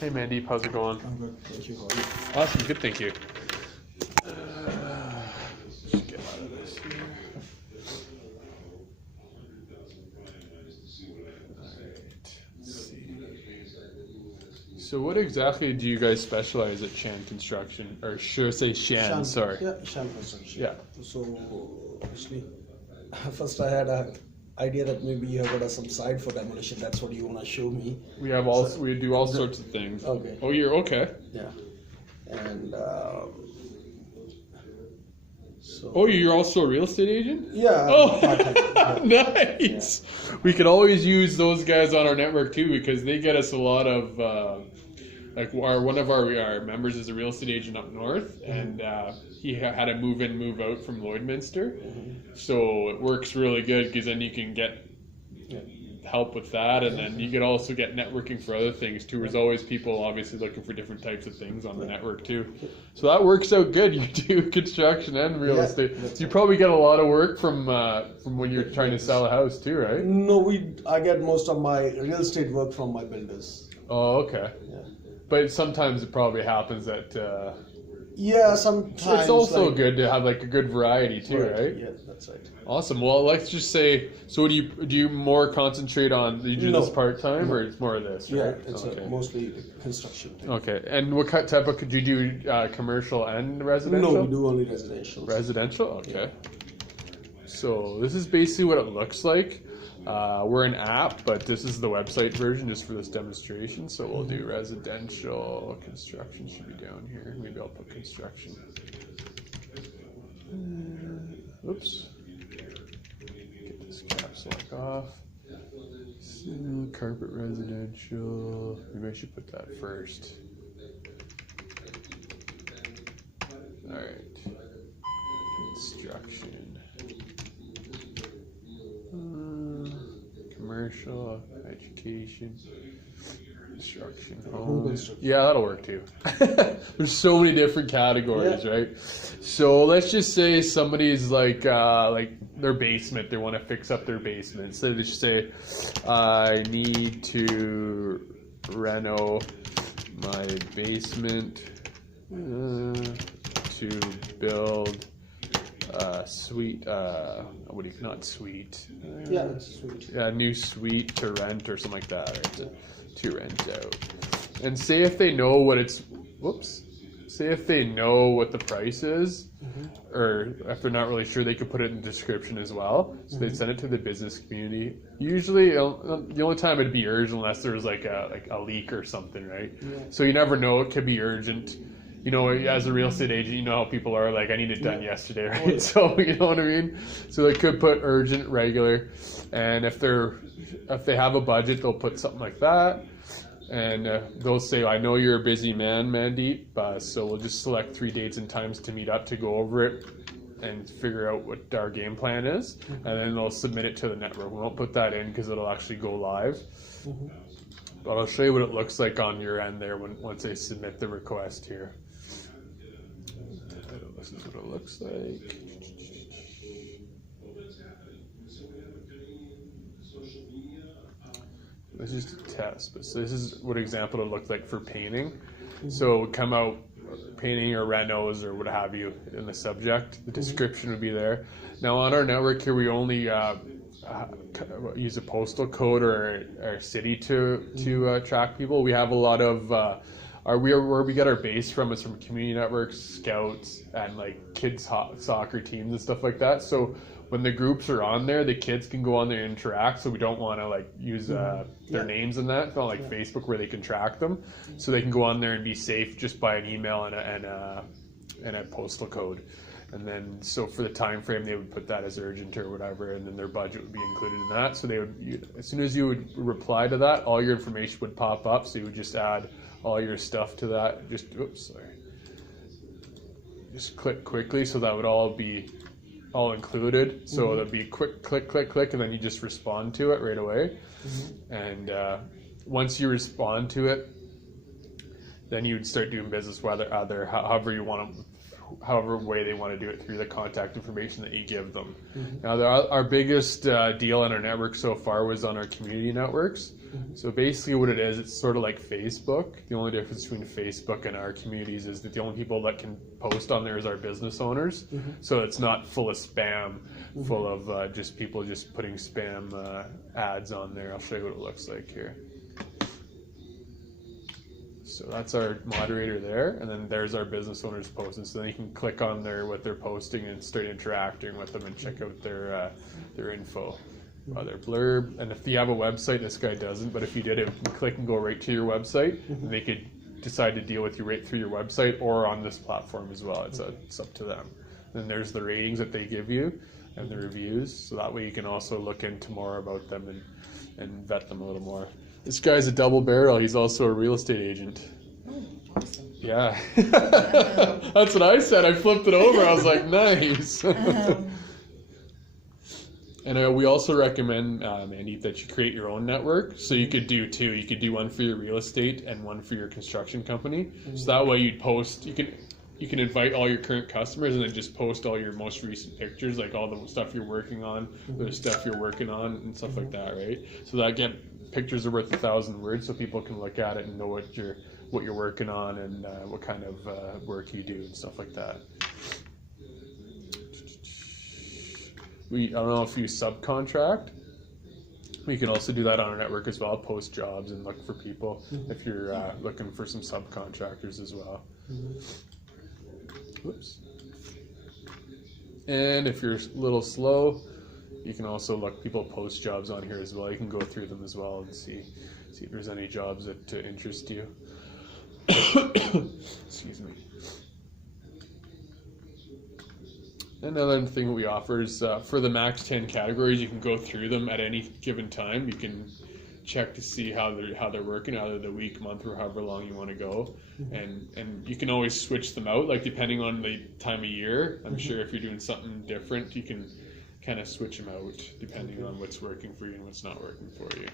Hey Mandeep, how's it going? I'm good, thank you. How are you? Awesome, good, thank you. Just get out of this here. Alright, let's see. So what exactly do you guys specialize at Shan Construction? Or should I say Shan, sorry. Yeah, Shan Construction. Yeah. So, actually, first I had an idea that maybe you have got some side for demolition. That's what you want to show me. We have all, we do all sorts of things. Okay. Oh, you're okay. Yeah. And, so. Oh, you're also a real estate agent? Yeah. Oh, Yeah. nice. Yeah. We could always use those guys on our network too because they get us a lot of, like one of our members is a real estate agent up north, and he had to move in, move out from Lloydminster. So it works really good because then you can get help with that, and then you could also get networking for other things too. There's always people obviously looking for different types of things on the network too. So that works out good. You do construction and real estate. So you probably get a lot of work from when you're trying to sell a house too, right? No, I get most of my real estate work from my builders. Oh, okay. Yeah. But sometimes it probably happens that Yeah, sometimes. it's also good to have like a good variety too, right? Yeah, that's right. Awesome. Well, let's just say, so do you more concentrate on, do you do this part-time or it's more of this, Yeah, right? it's Okay. mostly construction. Okay. And what type of, could you do commercial and residential? No, we do only residential. Residential? Okay. So this is basically what it looks like. We're an app, but this is the website version just for this demonstration. So we'll do residential. Construction should be down here. Maybe I'll put construction. Oops. Get this caps lock off. So, carpet residential. Maybe I should put that first. Alright. Construction. Commercial, education, construction, home. Yeah, that'll work too. There's so many different categories, right? So let's just say somebody's like their basement. They want to fix up their basement. So they just say, I need to reno my basement to build suite, not suite. Yeah, it's sweet. Yeah, new suite to rent or something like that, or to rent out. And say if they know what it's, say if they know what the price is, or if they're not really sure, they could put it in the description as well. So they'd send it to the business community. Usually, the only time it'd be urgent unless there was like a leak or something, right? Yeah. So you never know, it could be urgent. You know, as a real estate agent, you know how people are like, I need it done yesterday, right? So, you know what I mean? So they could put urgent, regular, and if they have a budget, they'll put something like that. And they'll say, I know you're a busy man, Mandeep, so we'll just select 3 dates and times to meet up to go over it and figure out what our game plan is. And then they'll submit it to the network. We won't put that in because it'll actually go live. But I'll show you what it looks like on your end there once they submit the request here. This is what it looks like. This is just a test, but so this is what example it looked like for painting. So it would come out painting or renos or what have you in the subject. The description would be there. Now on our network here, we only use a postal code or our city to track people. We have a lot of where we get our base from is from community networks, scouts, and like kids soccer teams and stuff like that. So when the groups are on there, the kids can go on there and interact. So we don't want to like use their names in that. It's not like Facebook where they can track them. So they can go on there and be safe just by an email and a postal code. And then so for the time frame, they would put that as urgent or whatever, and then their budget would be included in that. So they would, as soon as you would reply to that, all your information would pop up. So you would just add all your stuff to that. Just click quickly, so that would all be all included. So that'd be quick, click, click, click, and then you just respond to it right away. And once you respond to it, then you would start doing business, however you want to however way they want to do it through the contact information that you give them. Now, our biggest deal on our network so far was on our community networks. So basically what it is, it's sort of like Facebook. The only difference between Facebook and our communities is that the only people that can post on there is our business owners. So it's not full of spam, full of just people just putting spam ads on there. I'll show you what it looks like here. So that's our moderator there, and then there's our business owners posting. So then you can click on what they're posting and start interacting with them and check out their info, their blurb. And if you have a website, this guy doesn't, but if you did, it would click and go right to your website, and they could decide to deal with you right through your website or on this platform as well. It's up to them. Then there's the ratings that they give you and the reviews, so that way you can also look into more about them and vet them a little more. This guy's a double barrel. He's also a real estate agent. Oh, awesome. Yeah. That's what I said. I flipped it over. I was like, nice. And we also recommend, Mandeep, that you create your own network. So you could do two. You could do one for your real estate and one for your construction company. So that way you'd post, you can invite all your current customers and then just post all your most recent pictures, like all the stuff you're working on, the stuff you're working on and stuff like that, right? So that pictures are worth 1,000 words, so people can look at it and know what you're working on and what kind of work you do and stuff like that. I don't know if you subcontract. We can also do that on our network as well, post jobs and look for people if you're looking for some subcontractors as well. Whoops. And if you're a little slow, you can also look, people post jobs on here as well. You can go through them as well and see if there's any jobs that interest you. Excuse me. Another thing we offer is for the max 10 categories, you can go through them at any given time. You can check to see how they're working, either the week, month, or however long you want to go, and you can always switch them out, like depending on the time of year. I'm sure if you're doing something different, you can kind of switch them out depending on what's working for you and what's not working for you.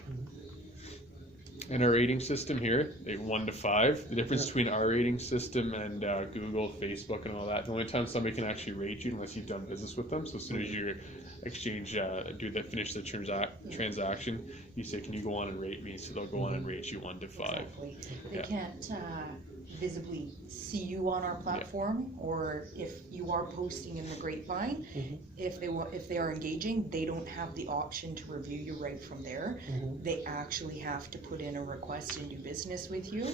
And our rating system here, 1 to 5. The difference between our rating system and Google, Facebook, and all that, the only time somebody can actually rate you unless you've done business with them. So as soon as you finish the transaction, you say, can you go on and rate me? So they'll go on and rate you 1 to 5. Exactly. They can't visibly see you on our platform, or if you are posting in the grapevine, if they are engaging, they don't have the option to review you right from there. They actually have to put in a request and do business with you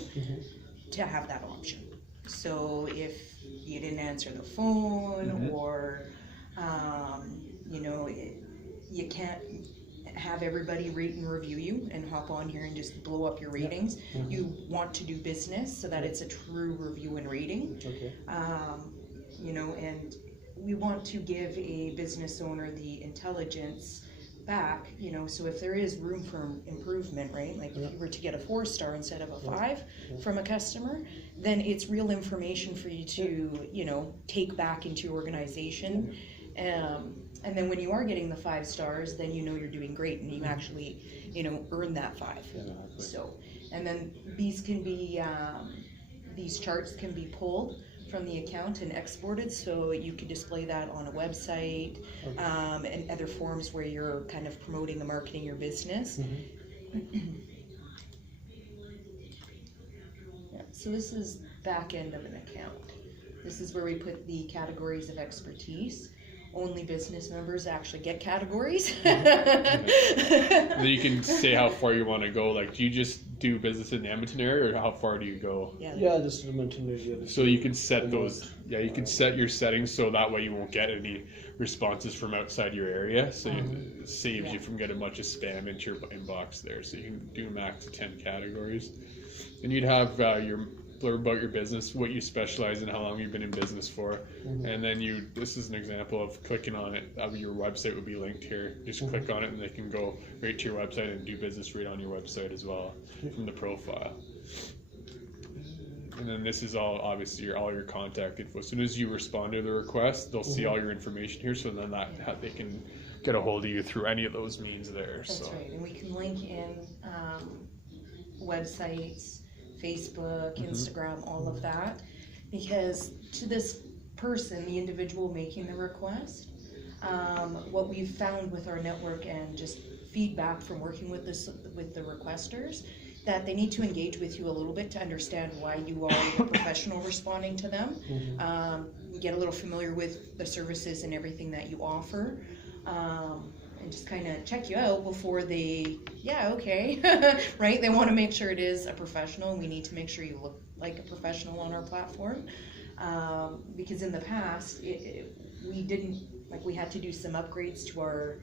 to have that option. So if you didn't answer the phone or you can't have everybody rate and review you and hop on here and just blow up your ratings. You want to do business so that it's a true review and rating. And we want to give a business owner the intelligence back, so if there is room for improvement, right? Like if you were to get a 4-star instead of a 5 from a customer, then it's real information for you to, take back into your organization. And then when you are getting the 5 stars, then you're doing great and you actually, earn that 5. So, and then these can be, these charts can be pulled from the account and exported, so you can display that on a website and other forms where you're kind of promoting and marketing your business. So this is back end of an account. This is where we put the categories of expertise. Only business members actually get categories. Then you can say how far you want to go. Like, do you just do business in the Edmonton area, or how far do you go? Yeah, just Edmonton area. So you can set those. Yeah, you can set your settings so that way you won't get any responses from outside your area. So it saves you from getting a bunch of spam into your inbox there. So you can do a max of 10 categories, and you'd have your blurb about your business, what you specialize in, how long you've been in business for, and then this is an example of clicking on it. Your website would be linked here. Just click on it and they can go right to your website and do business right on your website as well from the profile. And then this is obviously all your contact info. As soon as you respond to the request, they'll see all your information here, so then they can get a hold of you through any of those means there. That's right, and we can link in websites, Facebook, Instagram, all of that, because to this person, the individual making the request, what we've found with our network and just feedback from working with the requesters, that they need to engage with you a little bit to understand why you are the professional responding to them. Get a little familiar with the services and everything that you offer, and just kind of check you out before they, yeah, okay, right? They want to make sure it is a professional, and we need to make sure you look like a professional on our platform. Because in the past, we didn't, like, we had to do some upgrades to our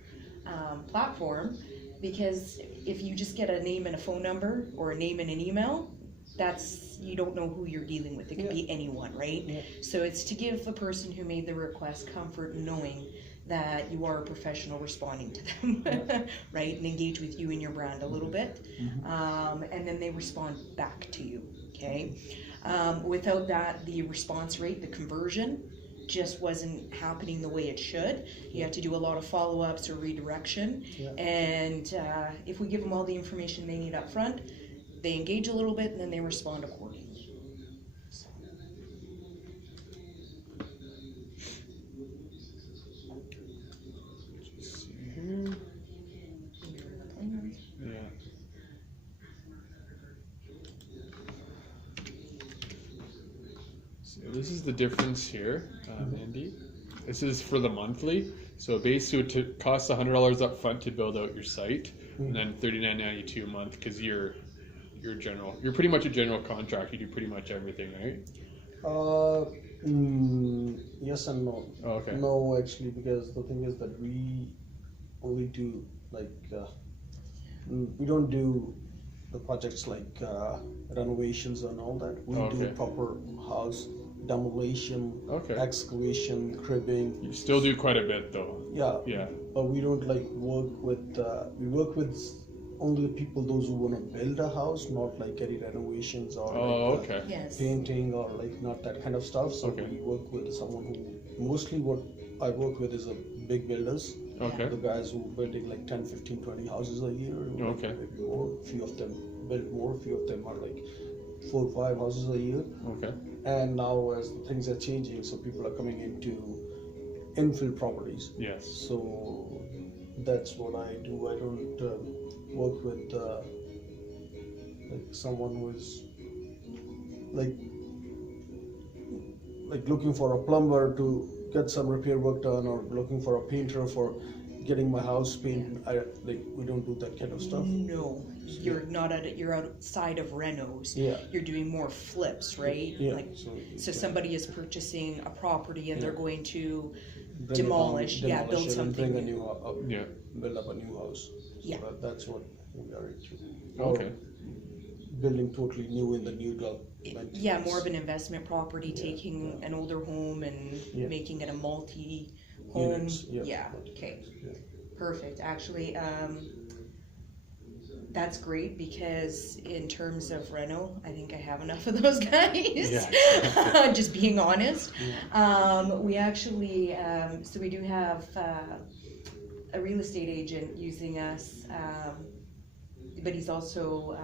platform, because if you just get a name and a phone number, or a name and an email, that's, you don't know who you're dealing with. It could be anyone, right? So it's to give the person who made the request comfort knowing that you are a professional responding to them, right? And engage with you and your brand a little bit. And then they respond back to you, okay? Without that, the response rate, the conversion, just wasn't happening the way it should. You have to do a lot of follow-ups or redirection. And if we give them all the information they need up front, they engage a little bit and then they respond accordingly. So. Yeah. So this is the difference here, Mandeep. This is for the monthly. So basically, it costs $100 up front to build out your site, and then $39.92 a month because you're pretty much a general contractor. You do pretty much everything, right? Yes and no. Oh, okay. No, actually, because the thing is that we only do like we don't do the projects like renovations and all that. We do proper house demolition, excavation, cribbing. You still do quite a bit though. Yeah. But we don't like work with. We work with only the people, those who want to build a house, not like any renovations or painting or like not that kind of stuff. So we work with someone who, mostly what I work with is a big builders. The guys who are building like 10, 15, 20 houses a year. Maybe more. Few of them build more. Few of them are like 4 or 5 houses a year. And now as things are changing, so people are coming into infill properties. So that's what I do. I don't work with like someone who is like looking for a plumber to get some repair work done, or looking for a painter for getting my house painted. We don't do that kind of stuff. No, you're not you're outside of renos. You're doing more flips, right? So somebody is purchasing a property and they're going to demolish build something, bring a new build up a new house. So that's what we are into. Building totally new in the new development. More of an investment property, taking an older home and making it a multi-home. Perfect. Actually, that's great, because in terms of reno, I think I have enough of those guys. Just being honest. We actually, so we do have a real estate agent using us, but he's also,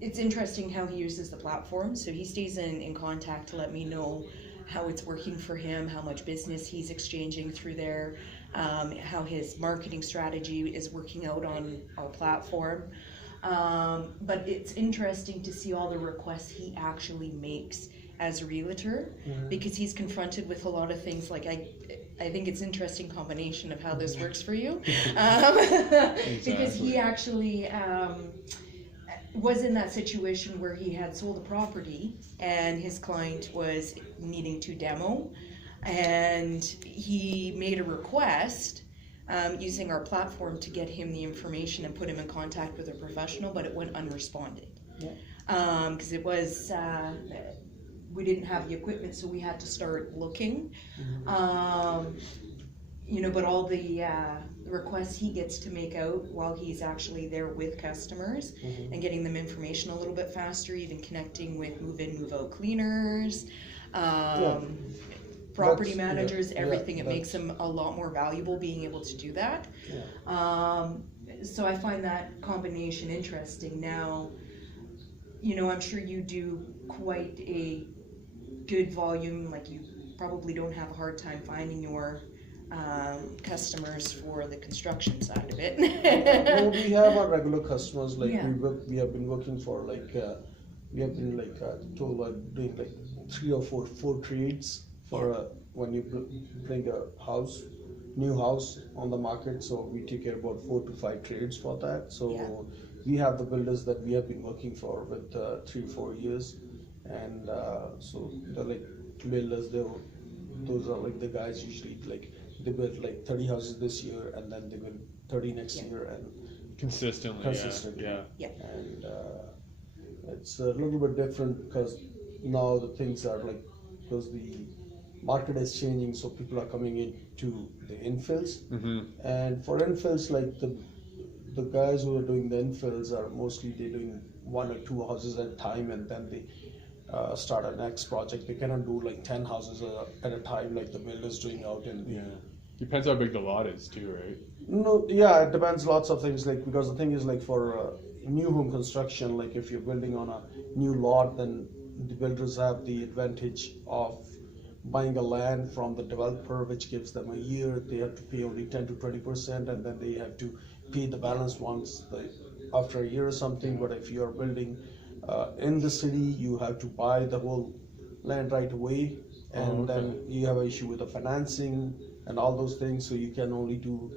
it's interesting how he uses the platform. So he stays in contact to let me know how it's working for him, how much business he's exchanging through there, how his marketing strategy is working out on our platform. But it's interesting to see all the requests he actually makes as a realtor, because he's confronted with a lot of things. Like I think it's an interesting combination of how this works for you, because he actually was in that situation where he had sold a property and his client was needing to demo, and he made a request using our platform to get him the information and put him in contact with a professional, but it went unresponded because it was we didn't have the equipment, so we had to start looking. But all the requests he gets to make out while he's actually there with customers and getting them information a little bit faster, even connecting with move-in, move-out cleaners, property managers, everything. It makes him a lot more valuable being able to do that. So I find that combination interesting. Now, I'm sure you do quite a good volume, like you probably don't have a hard time finding your customers for the construction side of it. No, we have our regular customers. Like Yeah. we have been working for we have been told doing like 3 or 4 trades for when you bring a new house on the market. So we take care about 4 to 5 trades for that. So we have the builders that we have been working for with 3 or 4 years, and so they're like builders. Those are like the guys usually like they built like 30 houses this year, and then they build 30 next year, and consistently. Yeah. And it's a little bit different because now the things are like, because the market is changing, so people are coming into the infills. And for infills, like the guys who are doing the infills are mostly they're doing 1 or 2 houses at a time, and then they start a next project. They cannot do like 10 houses at a time like the builder's doing out in the Depends how big the lot is too, right? No, yeah, it depends lots of things, like because the thing is like for new home construction, like if you're building on a new lot, then the builders have the advantage of buying a land from the developer, which gives them a year. They have to pay only 10 to 20%, and then they have to pay the balance once after a year or something. But if you are building in the city, you have to buy the whole land right away, and then you have an issue with the financing and all those things. So you can only do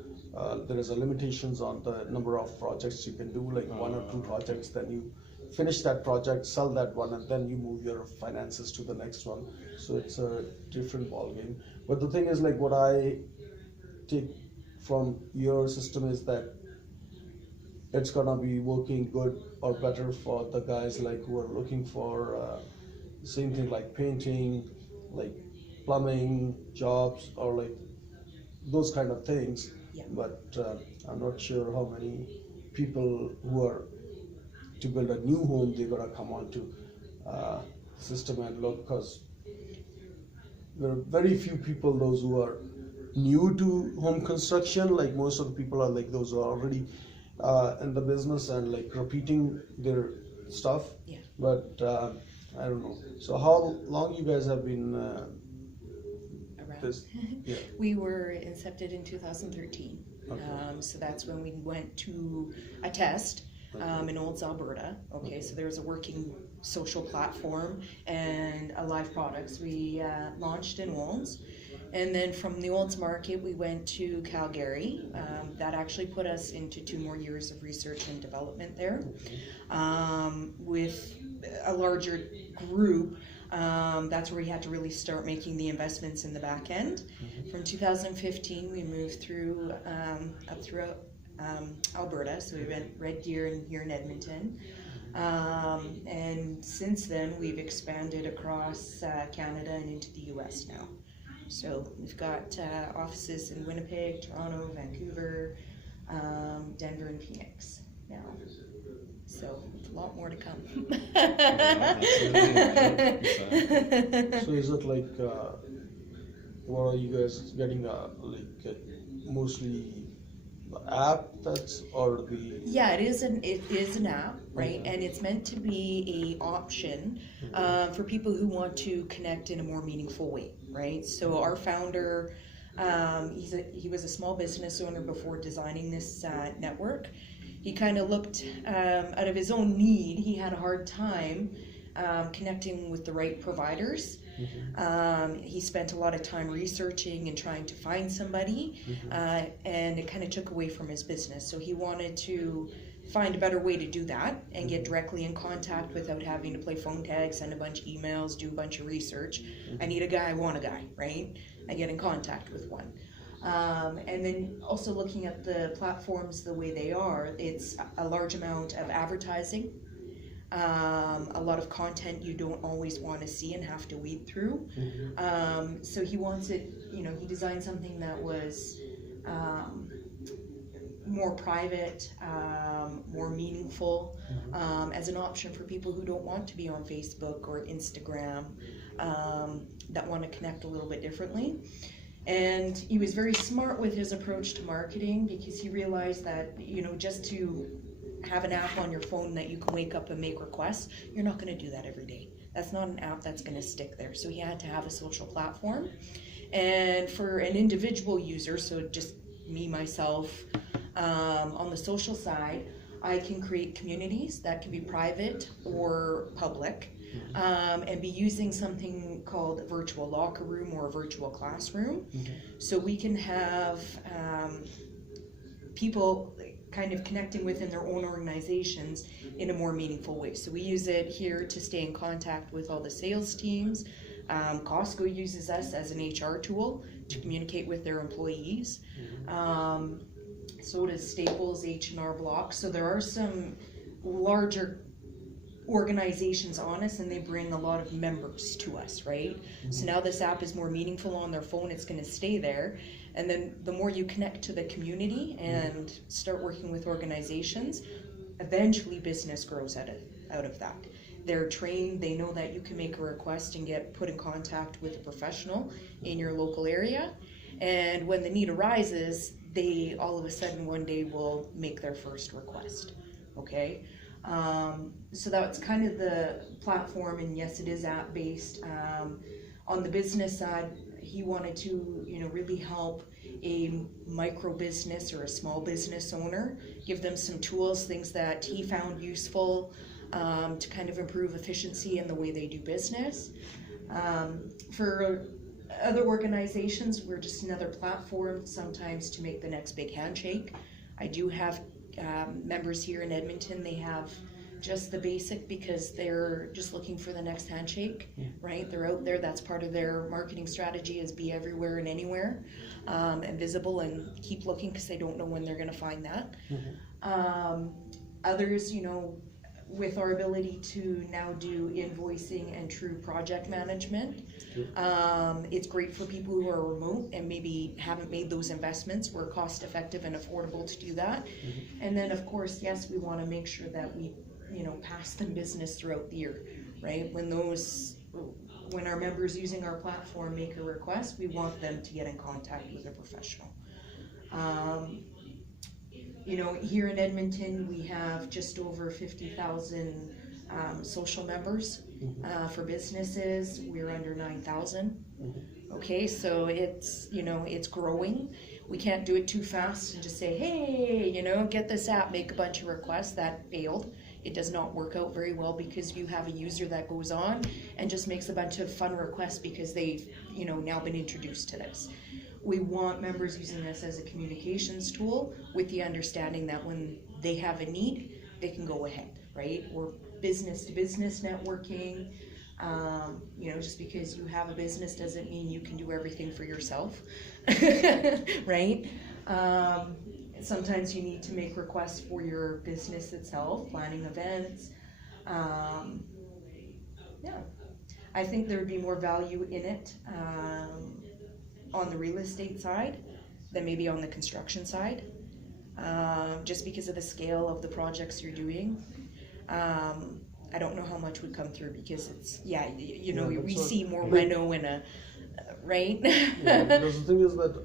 there is a limitations on the number of projects you can do, like 1 or 2 projects. Then you finish that project, sell that one, and then you move your finances to the next one. So it's a different ball game. But the thing is, like what I take from your system is that it's gonna be working good or better for the guys like who are looking for same thing like painting, like plumbing jobs, or like those kind of things. But I'm not sure how many people who are to build a new home, they're gonna come onto system and look, because there are very few people those who are new to home construction. Like most of the people are like those who are already in the business and like repeating their stuff. But I don't know. So how long you guys have been this? We were incepted in 2013. So that's when we went to a test in Olds, Alberta. So there was a working social platform and a live products. We launched in Olds, and then from the Olds market we went to Calgary. That actually put us into 2 more years of research and development there, with a larger group. That's where we had to really start making the investments in the back end. From 2015, we moved through up through Alberta, so we went Red Deer and here in Edmonton. And since then, we've expanded across Canada and into the US now. So we've got offices in Winnipeg, Toronto, Vancouver, Denver, and Phoenix now. So it's a lot more to come. So is it like, what are you guys getting? Mostly the app that's or the? Yeah, it is an app, right? And it's meant to be a option for people who want to connect in a more meaningful way, right? So our founder, he was a small business owner before designing this network. He kind of looked out of his own need. He had a hard time connecting with the right providers. He spent a lot of time researching and trying to find somebody, and it kind of took away from his business. So he wanted to find a better way to do that and get directly in contact without having to play phone tag, send a bunch of emails, do a bunch of research. I need a guy, I want a guy, right? I get in contact with one. And then also looking at the platforms the way they are, it's a large amount of advertising, a lot of content you don't always want to see and have to weed through. So he wants it, he designed something that was more private, more meaningful, as an option for people who don't want to be on Facebook or Instagram, that want to connect a little bit differently. And he was very smart with his approach to marketing, because he realized that, just to have an app on your phone that you can wake up and make requests, you're not going to do that every day. That's not an app that's going to stick there. So he had to have a social platform. And for an individual user, so just me, myself, on the social side, I can create communities that can be private or public, and be using something called a virtual locker room or a virtual classroom. So we can have people kind of connecting within their own organizations in a more meaningful way. So we use it here to stay in contact with all the sales teams. Costco uses us as an HR tool to communicate with their employees. So does Staples, H&R Block. So there are some larger organizations on us, and they bring a lot of members to us, right? So now this app is more meaningful on their phone. It's going to stay there. And then the more you connect to the community and start working with organizations, eventually business grows out of that. They're trained, they know that you can make a request and get put in contact with a professional in your local area. And when the need arises, they all of a sudden one day will make their first request, okay? So that's kind of the platform, and yes, it is app-based. On the business side, he wanted to, really help a micro business or a small business owner, give them some tools, things that he found useful, to kind of improve efficiency in the way they do business. For other organizations, we're just another platform sometimes to make the next big handshake. I do have members here in Edmonton. They have just the basic because they're just looking for the next handshake, right? They're out there. That's part of their marketing strategy, is be everywhere and anywhere, and visible, and keep looking because they don't know when they're going to find that. Others, with our ability to now do invoicing and true project management, it's great for people who are remote and maybe haven't made those investments. We're cost effective and affordable to do that. And then of course, yes, we want to make sure that we pass them business throughout the year, right? When our members using our platform make a request, we want them to get in contact with a professional. Here in Edmonton, we have just over 50,000 social members. For businesses, we're under 9,000. Okay, so it's growing. We can't do it too fast and just say, hey, get this app, make a bunch of requests. That failed. It does not work out very well because you have a user that goes on and just makes a bunch of fun requests because they've now been introduced to this. We want members using this as a communications tool with the understanding that when they have a need, they can go ahead, right? We're business to business networking. Just because you have a business doesn't mean you can do everything for yourself, right? Sometimes you need to make requests for your business itself, planning events. I think there would be more value in it on the real estate side than maybe on the construction side, just because of the scale of the projects you're doing. I don't know how much would come through because it's, we see more reno in a, right? Because the thing is that,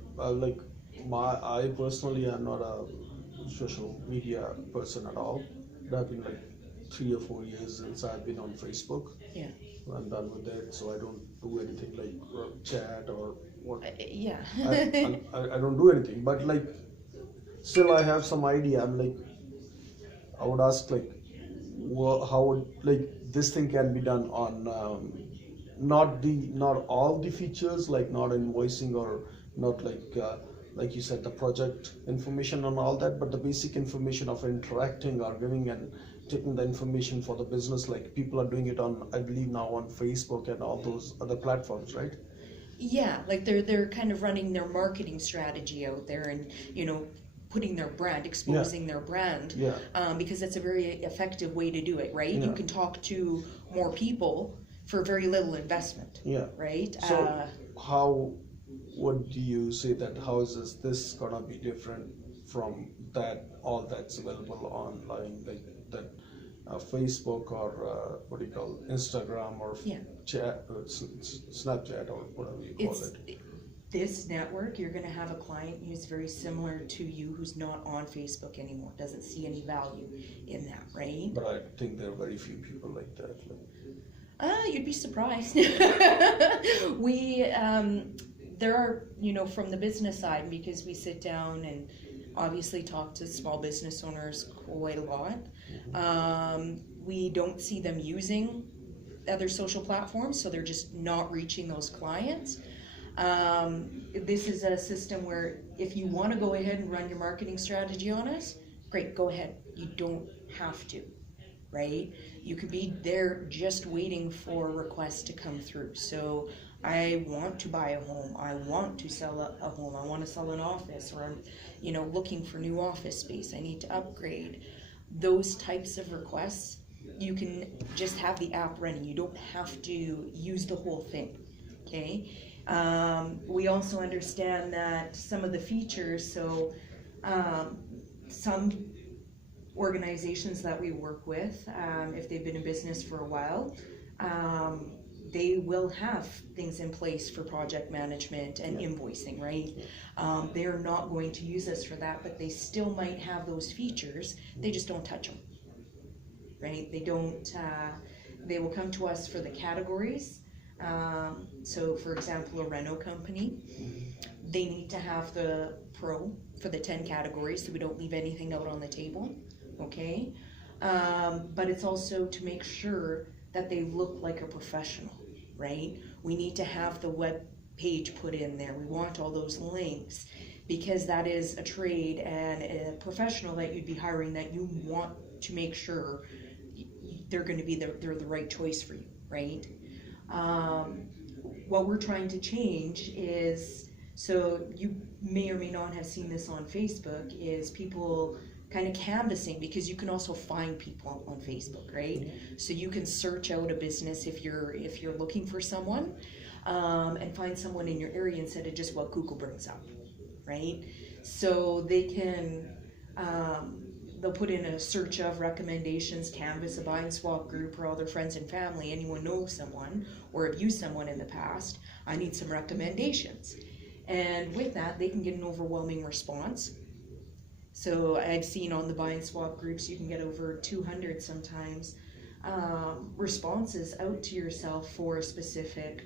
I personally am not a social media person at all. It has been 3 or 4 years since I've been on Facebook. Yeah. I'm done with it, so I don't do anything like chat or what. Yeah. I don't do anything, but still I have some idea. I would ask how would this thing can be done on not all the features, not invoicing or not like you said, the project information and all that, but the basic information of interacting or giving and taking the information for the business, people are doing it on, I believe now on Facebook and all those other platforms, right? Yeah, they're kind of running their marketing strategy out there and putting their brand, exposing their brand, because it's a very effective way to do it, right? You can talk to more people for very little investment, right? So how would you say that, how is this gonna be different from all that's available online, that Facebook or what do you call Instagram or chat, Snapchat or whatever you call it? This network, you're going to have a client who's very similar to you, who's not on Facebook anymore, doesn't see any value in that, right? But I think there are very few people like that. You'd be surprised. We, there are, from the business side, because we sit down and obviously talk to small business owners quite a lot. We don't see them using other social platforms, so they're just not reaching those clients. This is a system where if you want to go ahead and run your marketing strategy on us, great, go ahead. You don't have to, right? You could be there just waiting for requests to come through. So I want to buy a home, I want to sell a home, I want to sell an office, or I'm, looking for new office space, I need to upgrade. Those types of requests, you can just have the app running. You don't have to use the whole thing, okay? We also understand that some of the features, so some organizations that we work with, if they've been in business for a while, they will have things in place for project management and invoicing, right? They're not going to use us for that, but they still might have those features. They just don't touch them, right? They don't, they will come to us for the categories. So for example, a reno company, they need to have the pro for the 10 categories, so we don't leave anything out on the table, okay? But it's also to make sure that they look like a professional, right? We need to have the web page put in there. We want all those links, because that is a trade and a professional that you'd be hiring that you want to make sure they're going to be they're the right choice for you, right? What we're trying to change is, so you may or may not have seen this on Facebook, is people kind of canvassing, because you can also find people on Facebook, right? So you can search out a business if you're looking for someone, and find someone in your area instead of just what Google brings up, right? So they can, they'll put in a search of recommendations, canvas a buy and swap group, or all their friends and family, anyone knows someone or have used someone in the past, I need some recommendations. And with that, they can get an overwhelming response. So I've seen on the buy and swap groups, you can get over 200 sometimes responses out to yourself for a specific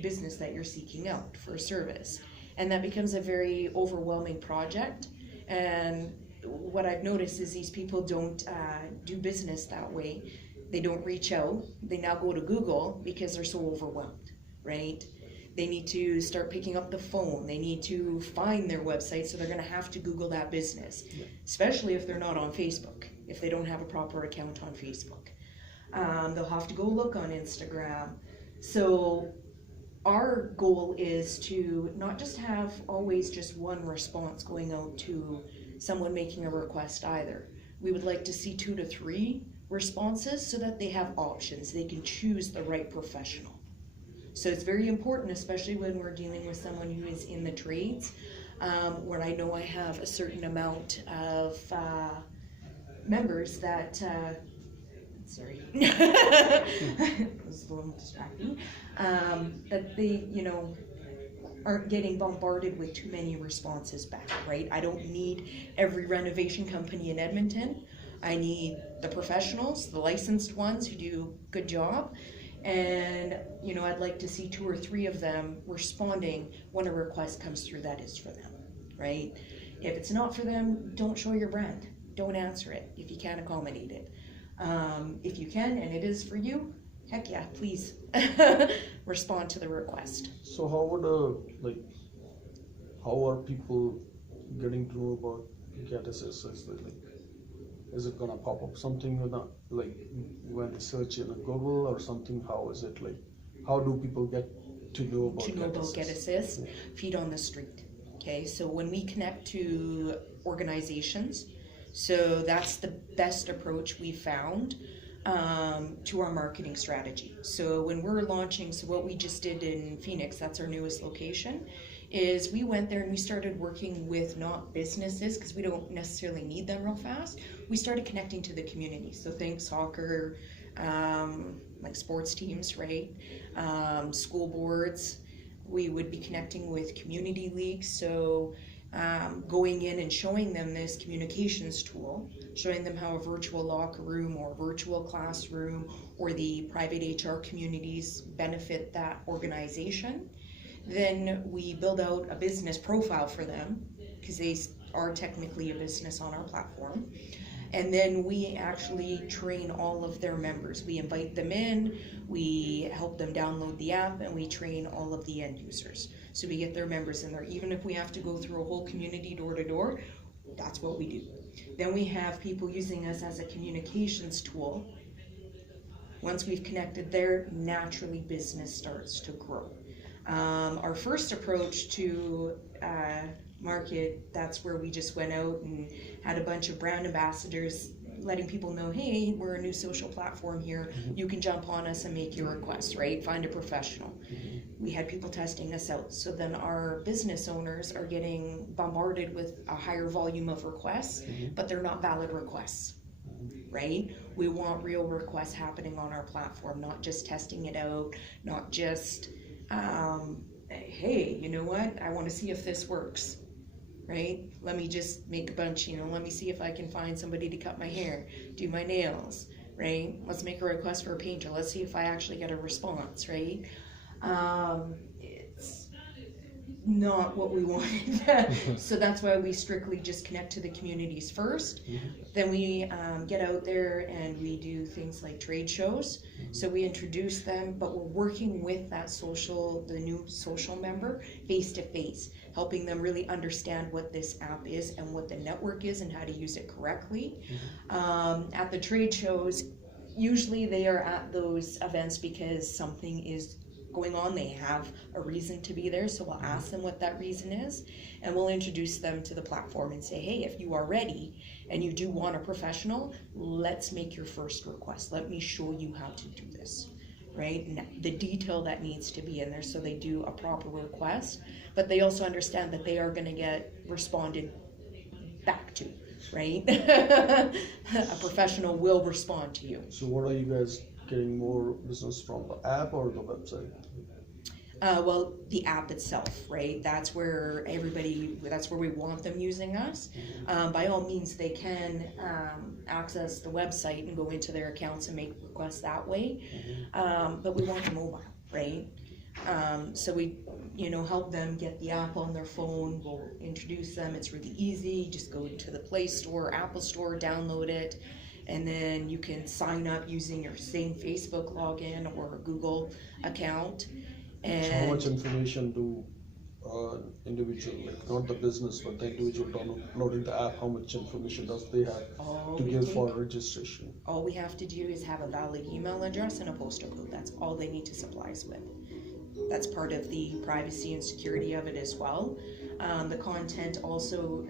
business that you're seeking out for a service. And that becomes a very overwhelming project. And what I've noticed is these people don't do business that way. They don't reach out. They now go to Google because they're so overwhelmed, right? They need to start picking up the phone. They need to find their website, so they're going to have to Google that business, especially if they're not on Facebook, if they don't have a proper account on Facebook. They'll have to go look on Instagram. So our goal is to not just have always just one response going out to someone making a request either. We would like to see 2 to 3 responses so that they have options. They can choose the right professional. So it's very important, especially when we're dealing with someone who is in the trades, where I know I have a certain amount of members that, sorry, it was a little distracting, that they, aren't getting bombarded with too many responses back, right? I don't need every renovation company in Edmonton. I need the professionals, the licensed ones who do a good job. And, I'd like to see 2 or 3 of them responding when a request comes through that is for them, right? If it's not for them, don't show your brand. Don't answer it if you can't accommodate it. If you can and it is for you, heck yeah, please respond to the request. So how would how are people getting to know about Get Assist? Is it gonna pop up something with when they search in Google or something? How is it how do people get to know about Get Assist? Feet on the street. Okay, so when we connect to organizations, so that's the best approach we found to our marketing strategy. So when we're launching, so what we just did in Phoenix, that's our newest location, is we went there and we started working with not businesses, because we don't necessarily need them real fast. We started connecting to the community. So think soccer, like sports teams, right? School boards. We would be connecting with community leagues. So going in and showing them this communications tool, showing them how a virtual locker room or virtual classroom or the private HR communities benefit that organization. Then we build out a business profile for them, because they are technically a business on our platform. And then we actually train all of their members. We invite them in, we help them download the app, and we train all of the end users. So we get their members in there. Even if we have to go through a whole community door to door, that's what we do. Then we have people using us as a communications tool. Once we've connected there, naturally business starts to grow. Our first approach to market, that's where we just went out and had a bunch of brand ambassadors letting people know, hey, we're a new social platform here. You can jump on us and make your requests, right? Find a professional. We had people testing us out. So then our business owners are getting bombarded with a higher volume of requests, but they're not valid requests, right? We want real requests happening on our platform, not just testing it out, not just, hey, you know what? I want to see if this works. Right? Let me just make a bunch, let me see if I can find somebody to cut my hair, do my nails, right? Let's make a request for a painter. Let's see if I actually get a response, right? It's not what we wanted. So that's why we strictly just connect to the communities first. Then we get out there and we do things like trade shows. So we introduce them, but we're working with that the new social member face to face, helping them really understand what this app is and what the network is and how to use it correctly. At the trade shows, usually they are at those events because something is going on. They have a reason to be there, so we'll ask them what that reason is, and we'll introduce them to the platform and say, hey, if you are ready and you do want a professional, let's make your first request. Let me show you how to do this, right? And the detail that needs to be in there, so they do a proper request, but they also understand that they are going to get responded back to, right? A professional will respond to you. So what are you guys getting more business from, the app or the website? Well, the app itself, right? That's where that's where we want them using us. By all means, they can access the website and go into their accounts and make requests that way. But we want them mobile, right? So we, help them get the app on their phone. We'll introduce them. It's really easy. Just go to the Play Store, Apple Store, download it. And then you can sign up using your same Facebook login or Google account. And so how much information do individual, like not the business, but the individual downloading the app, how much information does they have to give for registration? All we have to do is have a valid email address and a postal code. That's all they need to supply us with. That's part of the privacy and security of it as well. The content also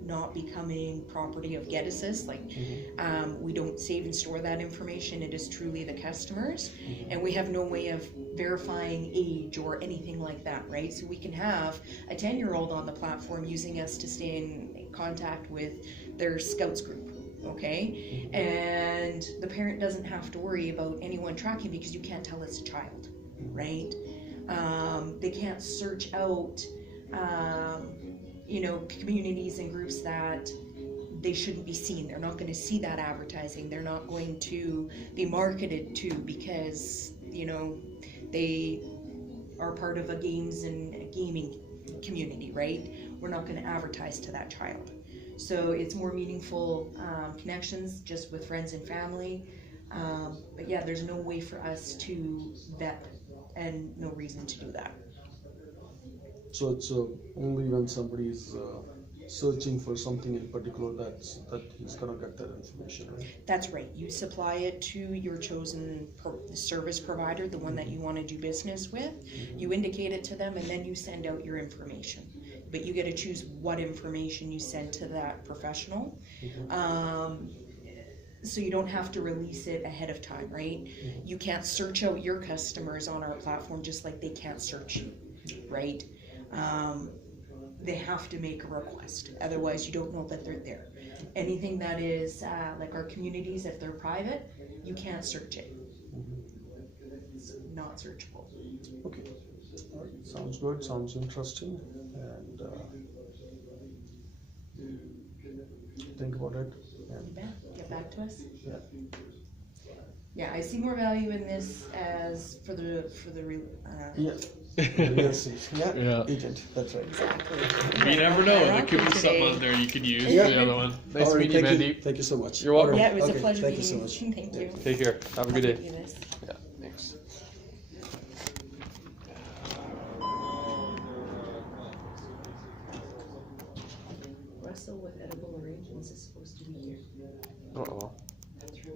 not becoming property of Get Assist. We don't save and store that information. It is truly the customers, and we have no way of verifying age or anything like that, right? So we can have a 10-year-old on the platform using us to stay in contact with their Scouts group, okay? And the parent doesn't have to worry about anyone tracking because you can't tell it's a child, right? They can't search out communities and groups that they shouldn't be seen. They're not going to see that advertising. They're not going to be marketed to because, they are part of a gaming community, right? We're not going to advertise to that child. So it's more meaningful connections just with friends and family. But yeah, there's no way for us to vet and no reason to do that. So it's only when somebody's searching for something in particular that he's gonna get that information, right? That's right. You supply it to your chosen service provider, the one that you want to do business with. You indicate it to them, and then you send out your information. But you get to choose what information you send to that professional. So you don't have to release it ahead of time, right? You can't search out your customers on our platform just like they can't search you, right? They have to make a request. Otherwise, you don't know that they're there. Anything that is like our communities, if they're private, you can't search it. It's not searchable. Okay. All right. Sounds good. Sounds interesting. And think about it. Yeah. You bet. Get back to us. Yeah. Yeah, I see more value in this as for the Yeah. Real estate. Yeah. Yeah. Agent. That's right. exactly. You never know. There could be something on there you could use Yeah. for the other one. Nice All right, meeting you, thank Mandeep. Thank you so much. You're welcome. All Yeah, right, it was a okay, pleasure thank meeting you so you. much. Thank you. Take care. Have a good I'll day. give you this. Yeah, thanks. Russell with edible arrangements is supposed to be here. Uh-oh.